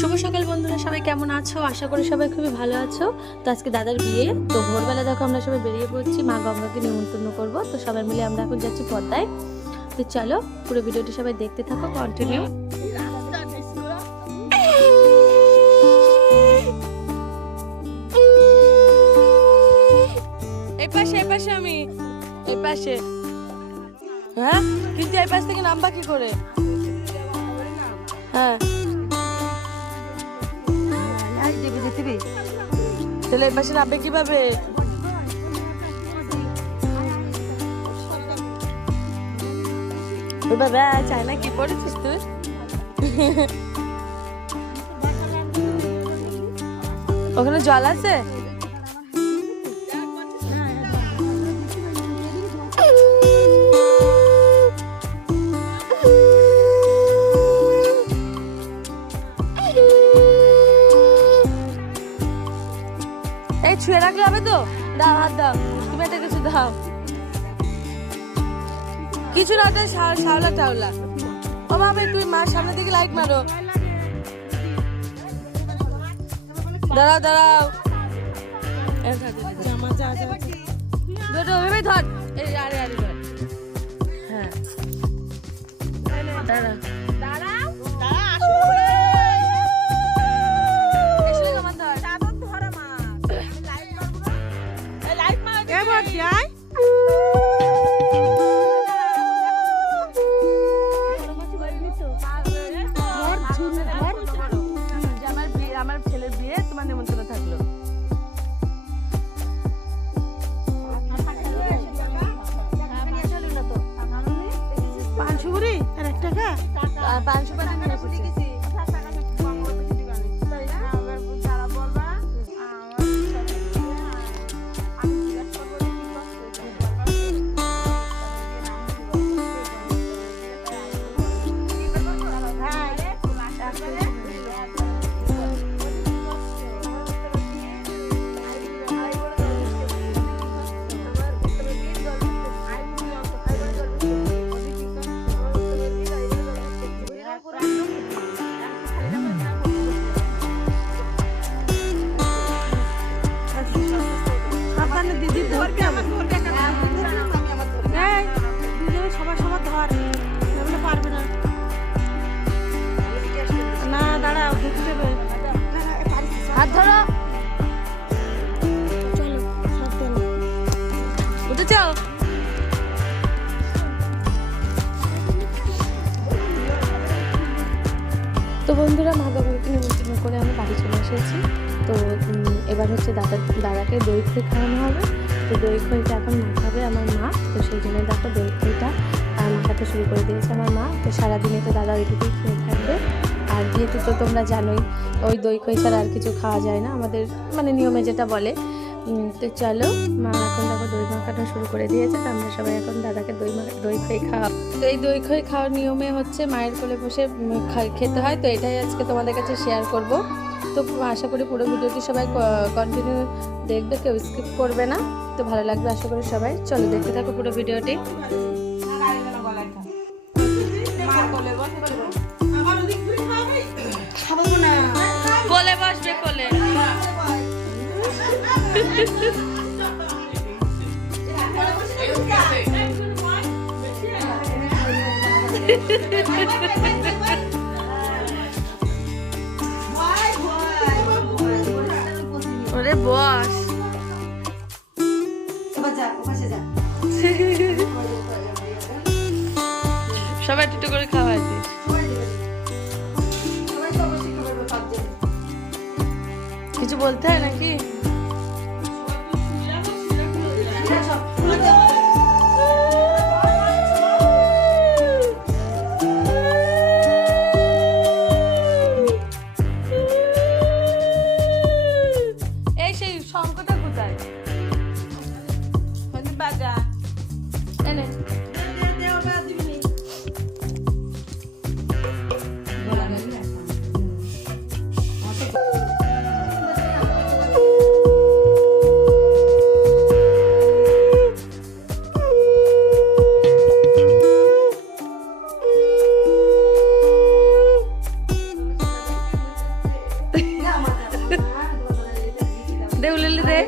শুভ সকাল বন্ধুরা, সবাই কেমন আছো? আশা করি সবাই খুবই ভালো আছো। তো আজকে দাদার বিয়ে, তো ভোরবেলা দেখো আমরা সবাই বেরিয়ে পড়ছি মা গঙ্গাকে নিমন্ত্রণ করব। তো সবাই মিলে আমরা এখন যাচ্ছি পদ্মায়। তো চলো পুরো ভিডিওটি সবাই দেখতে থাকো, কন্টিনিউ। এই পাশে আমি এই পাশে, হ্যাঁ কিন্তু এই পাশ থেকে নামবা কি করে? হ্যাঁ তাহলে এই পাশে নামবে কিভাবে? ওইভাবে চায় না। কি পড়েছিস তুই? ওখানে জল আছে? এই ছুঁয়ে রাখলে হবে তো? দাও, হাত দাও, তুমি একটা কিছু দাও। কিছু না, ওটা শাওলা টাওলা। ও মা ভাই, তুই মার সামনে দিকে লাইট মারো। দাঁড়াও দাঁড়াও, ধর ধর। আরে আরে ধর। হ্যাঁ দাঁড়াও। আমার ছেলের বিয়ে, তোমার নিমন্ত্রণ থাকলো। পাঁচশো আর 1 টাকা 500 টাকা নিয়ে এসেছি। হাত ধরো, উঠে যাও। তো বন্ধুরা, মা বাবাকে নিমন্ত্রণ করে আমি বাড়ি চলে এসেছি। তো এবার হচ্ছে দাদাকে দই খই খাওয়ানো হবে। তো দই খইটা এখন মাখাবে আমার মা। তো সেই জন্য দেখো দই খইটা মাখাতে শুরু করে দিয়েছে আমার মা। তো সারাদিনে তো দাদা ওইটুকুই খেয়ে থাকবে। আর যেহেতু তো তোমরা জানোই ওই দই খই ছাড়া আর কিছু খাওয়া যায় না, আমাদের মানে নিয়মে যেটা বলে। তো চলো, মা এখন দেখো দই মাখানো শুরু করে দিয়েছে। তো আমরা সবাই এখন দাদাকে দই খই খাওয়া। তো এই দই খই খাওয়ার নিয়মে হচ্ছে মায়ের কোলে বসে খেতে হয়। তো এটাই আজকে তোমাদের কাছে শেয়ার করব। তো আশা করি পুরো ভিডিওটি সবাই কন্টিনিউ দেখবে, কেউ স্কিপ করবে না। তো ভালো লাগবে আশা করি সবাই। চলো দেখতে থাকো পুরো ভিডিওটি। কোলে বসবে, কোলে। ওরে বস, সবাই একটু করে খাওয়াইছে। কিছু বলতে হয় নাকি? এই সেই শঙ্কটা কোথায়? বাজা এনে চলে এলি রে?